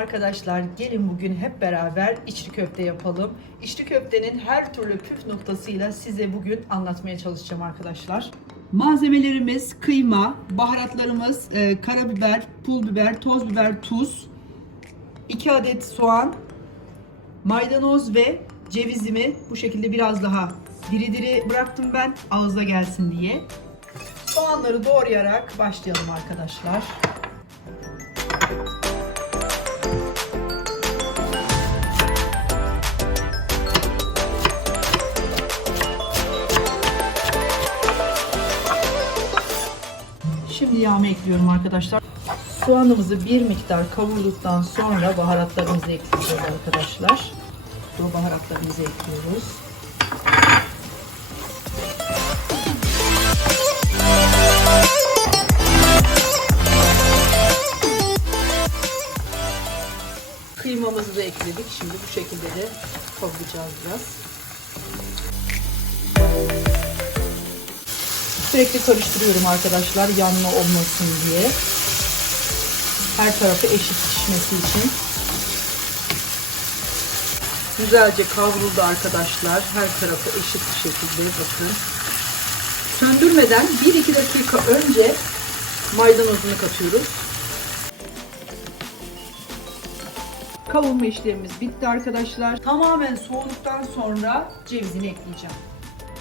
arkadaşlar. Gelin bugün hep beraber içli köfte yapalım. İçli köftenin her türlü püf noktasıyla size bugün anlatmaya çalışacağım arkadaşlar. Malzemelerimiz kıyma, baharatlarımız e, karabiber, pul biber, toz biber, tuz, 2 adet soğan, maydanoz ve cevizimi bu şekilde biraz daha diri diri bıraktım ben ağızda gelsin diye. Soğanları doğrayarak başlayalım arkadaşlar. Şimdi yağımı ekliyorum arkadaşlar. Soğanımızı bir miktar kavurduktan sonra baharatlarımızı ekleyeceğiz arkadaşlar. Bu baharatlarımızı ekliyoruz. Kıymamızı da ekledik. Şimdi bu şekilde de kavuracağız biraz. Sürekli karıştırıyorum arkadaşlar yanma olmasın diye. Her tarafı eşit pişmesi için. Güzelce kavruldu arkadaşlar. Her tarafı eşit bir şekilde bakın. Söndürmeden 1-2 dakika önce maydanozunu katıyoruz. Kavurma işlemimiz bitti arkadaşlar. Tamamen soğuduktan sonra cevizini ekleyeceğim.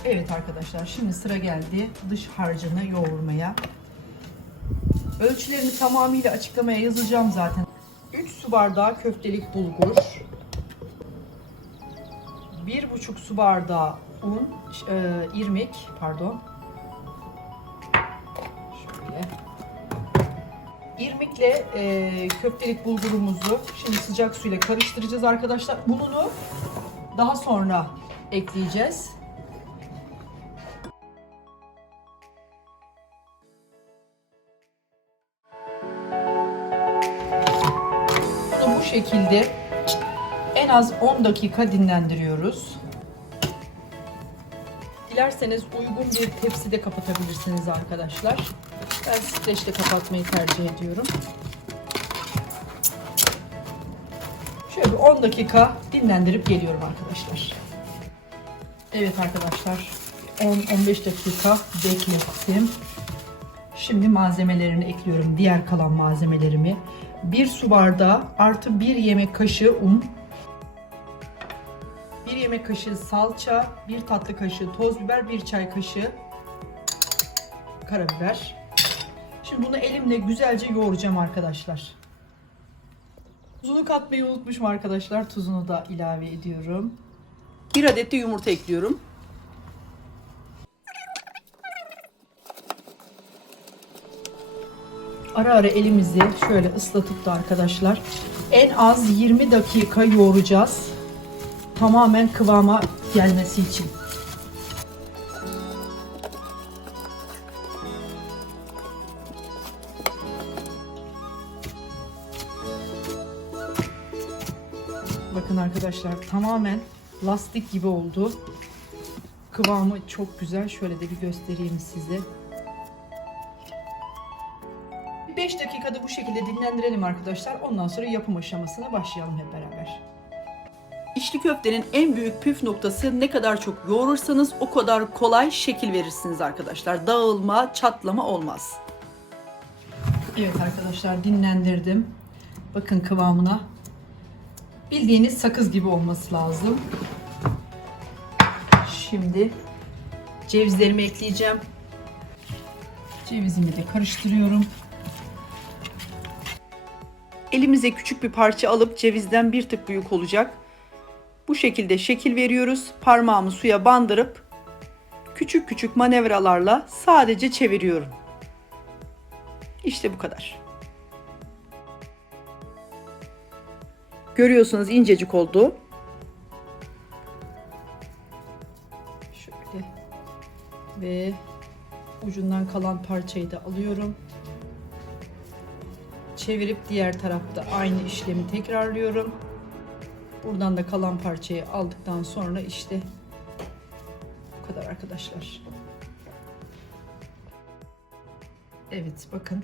Evet arkadaşlar şimdi sıra geldi dış harcını yoğurmaya. Ölçülerini tamamıyla açıklamaya yazacağım zaten. 3 su bardağı köftelik bulgur. 1,5 su bardağı un, e, irmik pardon. Şöyle. İrmikle e, köftelik bulgurumuzu şimdi sıcak suyla karıştıracağız arkadaşlar. Ununu daha sonra ekleyeceğiz. Şekilde en az 10 dakika dinlendiriyoruz. Dilerseniz uygun bir tepside kapatabilirsiniz arkadaşlar. Ben streçle kapatmayı tercih ediyorum. Şöyle bir 10 dakika dinlendirip geliyorum arkadaşlar. Evet arkadaşlar 10-15 dakika beklettim. Şimdi malzemelerini ekliyorum. Diğer kalan malzemelerimi. 1 su bardağı artı 1 yemek kaşığı un. 1 yemek kaşığı salça, 1 tatlı kaşığı toz biber, 1 çay kaşığı karabiber. Şimdi bunu elimle güzelce yoğuracağım arkadaşlar. Tuzunu katmayı unutmuşum arkadaşlar. Tuzunu da ilave ediyorum. 1 adet de yumurta ekliyorum. Ara ara elimizi şöyle ıslatıp da arkadaşlar en az 20 dakika yoğuracağız. Tamamen kıvama gelmesi için. Bakın arkadaşlar tamamen lastik gibi oldu. Kıvamı çok güzel. Şöyle de bir göstereyim size. 5 dakikada bu şekilde dinlendirelim arkadaşlar. Ondan sonra yapım aşamasına başlayalım hep beraber. İçli köftenin en büyük püf noktası ne kadar çok yoğurursanız o kadar kolay şekil verirsiniz arkadaşlar. Dağılma, çatlama olmaz. Evet arkadaşlar dinlendirdim. Bakın kıvamına. Bildiğiniz sakız gibi olması lazım. Şimdi cevizlerimi ekleyeceğim. Cevizimi de karıştırıyorum. Elimize küçük bir parça alıp cevizden bir tık büyük olacak. Bu şekilde şekil veriyoruz. Parmağımı suya bandırıp küçük küçük manevralarla sadece çeviriyorum. İşte bu kadar. Görüyorsunuz incecik oldu. Şöyle ve ucundan kalan parçayı da alıyorum. Çevirip diğer tarafta aynı işlemi tekrarlıyorum. Buradan da kalan parçayı aldıktan sonra işte bu kadar arkadaşlar. Evet bakın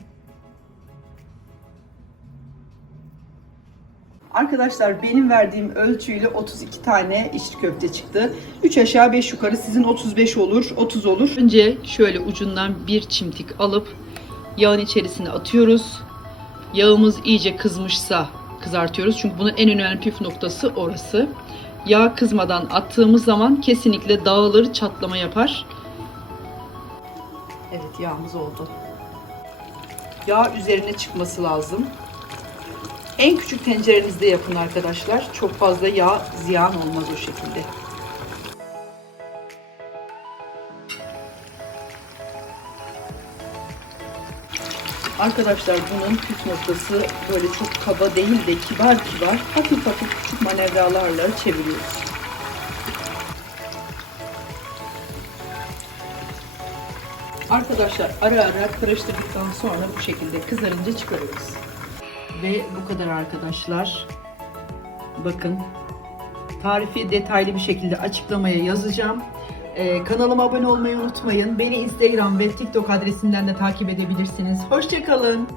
Arkadaşlar benim verdiğim ölçüyle 32 tane içli köfte çıktı. 3 aşağı 5 yukarı sizin 35 olur, 30 olur. Önce şöyle ucundan bir çimtik alıp yağın içerisine atıyoruz. Yağımız iyice kızmışsa kızartıyoruz. Çünkü bunun en önemli püf noktası orası. Yağ kızmadan attığımız zaman kesinlikle dağılır, çatlama yapar. Evet yağımız oldu. Yağ üzerine çıkması lazım. En küçük tencerenizde yapın arkadaşlar. Çok fazla yağ ziyan olmaz o şekilde. Arkadaşlar bunun püf noktası böyle çok kaba değil de kibar kibar hafif hafif küçük manevralarla çeviriyoruz. Arkadaşlar ara ara karıştırdıktan sonra bu şekilde kızarınca çıkarıyoruz. Ve bu kadar arkadaşlar. Bakın tarifi detaylı bir şekilde açıklamaya yazacağım. Ee, kanalıma abone olmayı unutmayın. Beni Instagram ve TikTok adresimden de takip edebilirsiniz. Hoşçakalın.